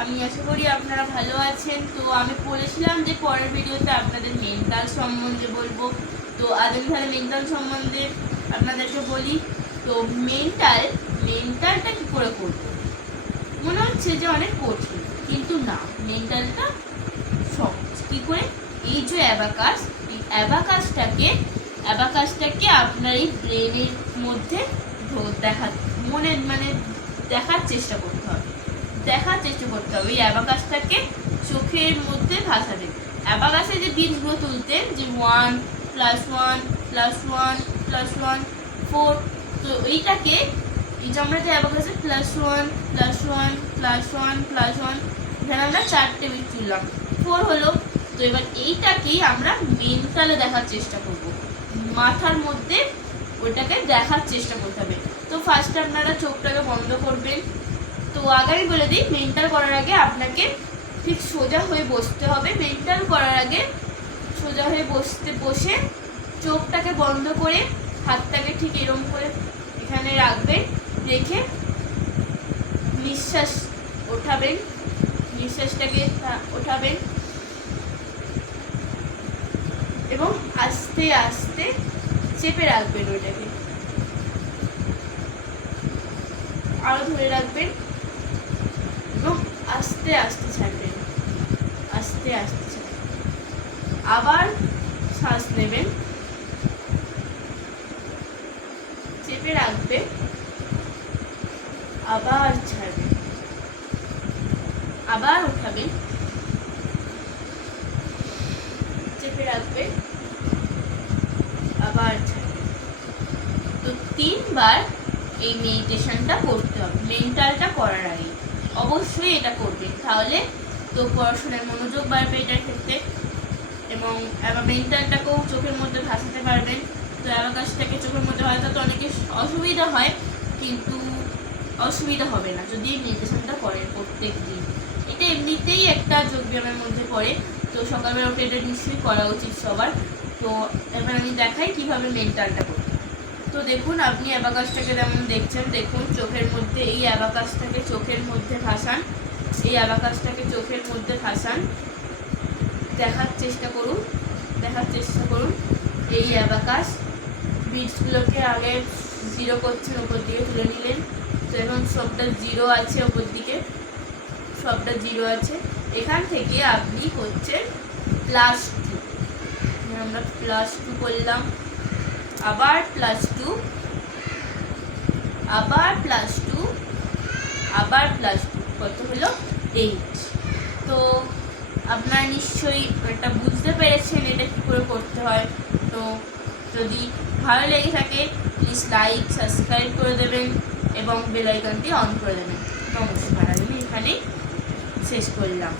আমি আশা করি আপনারা ভালো আছেন। তো আমি বলেছিলাম যে পরের ভিডিওতে আপনাদের মেন্টাল সম্বন্ধে বলব। তো আজ আমি তাহলে মেন্টাল সম্বন্ধে আপনাদেরকে বলি। তো মেন্টাল মেন্টালটা কী করে করব? মনে হচ্ছে যে অনেক কঠিন, কিন্তু না মেন্টালটা সহজ। কী করে? এই যে অ্যাবাকাস এই অ্যাবাকাসটাকে অ্যাবাকাসটাকে আপনার এই ব্রেনের মধ্যে দেখা মনে মানে দেখার চেষ্টা করতে হবে। দেখার চেষ্টা করতে হবে। এই অ্যাবাকাসটাকে চোখের মধ্যে ভাসাবেন অ্যাবাকাসে যে বীজগুলো তুলতেন যে one plus one plus one plus one four তো এইটাকে এই যে আমরা যে অ্যাবাকাসে plus one plus one plus one plus one এখানে আমরা চারটে বীজ তুললাম। ফোর হলো, তো এবার এইটাকেই আমরা মেন্টালে দেখার চেষ্টা করব। মাথার মধ্যে ওইটাকে দেখার চেষ্টা করতে হবে। তো ফার্স্টে আপনারা চোখটাকে বন্ধ করবেন। তো আগে আমি বলে দিই মেন্টাল করার আগে আপনাকে ঠিক সোজা হয়ে বসতে হবে। মেন্টাল করার আগে সোজা হয়ে বসতে, বসে চোখটাকে বন্ধ করে হাতটাকে ঠিক এরম করে এখানে রাখবেন, রেখে নিঃশ্বাস ওঠাবেন, নিঃশ্বাসটাকে ওঠাবেন। এবং আস্তে আস্তে চেপে রাখবেন ওইটাকে। আরও ধরে রাখবেন। আস্তে আস্তে ছাড়বেন আস্তে আস্তে ছাড়বেন আবার শ্বাস নেবেন। চেপে রাখবে। আবার ছাড়বেন আবার উঠাবেন চেপে রাখবে। আবার ছাড়বেন তো তিনবার এই মেডিটেশনটা করতে হবে। মেন্টালটা করার আগে। অবশ্যই এটা করবে। তাহলে তো পড়াশোনায় মনোযোগ বাড়বে এটার ক্ষেত্রে এবং মেন্টালটাকেও চোখের মধ্যে ভাসাতে পারবেন। তো অ্যাবাকাশটাকে চোখের মধ্যে ভাসাতে অনেকে অসুবিধা হয়, কিন্তু অসুবিধা হবে না। যদি নির্দেশনটা করেন প্রত্যেক দিন। এটা এমনিতেই একটা যোগব্যায়ামের মধ্যে পড়ে। তো সকালবেলা উঠে এটা নিশ্চয়ই করা উচিত সবার। তো এবার আমি দেখাই কীভাবে মেন্টালটা করতে তো দেখুন, আপনি অ্যাবাকাসটাকে যেমন দেখছেন, দেখুন, চোখের মধ্যে এই অ্যাবাকাসটাকে চোখের মধ্যে ভাসান। এই অ্যাবাকাসটাকে চোখের মধ্যে ভাসান। দেখার চেষ্টা করুন, দেখার চেষ্টা করুন। এই অ্যাবাকাস বিটসগুলোকে আগে জিরো করছেন ওপর দিকে তুলে নিলেন। তো এখন সবটা জিরো আছে ওপর দিকে। সবটা জিরো আছে। এখান থেকে আপনি হচ্ছে প্লাস টু আমরা প্লাস টু করলাম। আবার প্লাস টু আবার প্লাস টু আবার প্লাস টু কত হলো এইট তো আপনারা নিশ্চয়ই এটা বুঝতে পেরেছেন এটা কী করে করতে হয়। তো যদি ভালো লেগে থাকে প্লিজ লাইক সাবস্ক্রাইব করে দেবেন এবং বেল আইকনটি অন করে দেবেন। নমস্কার আমি এখানেই শেষ করলাম।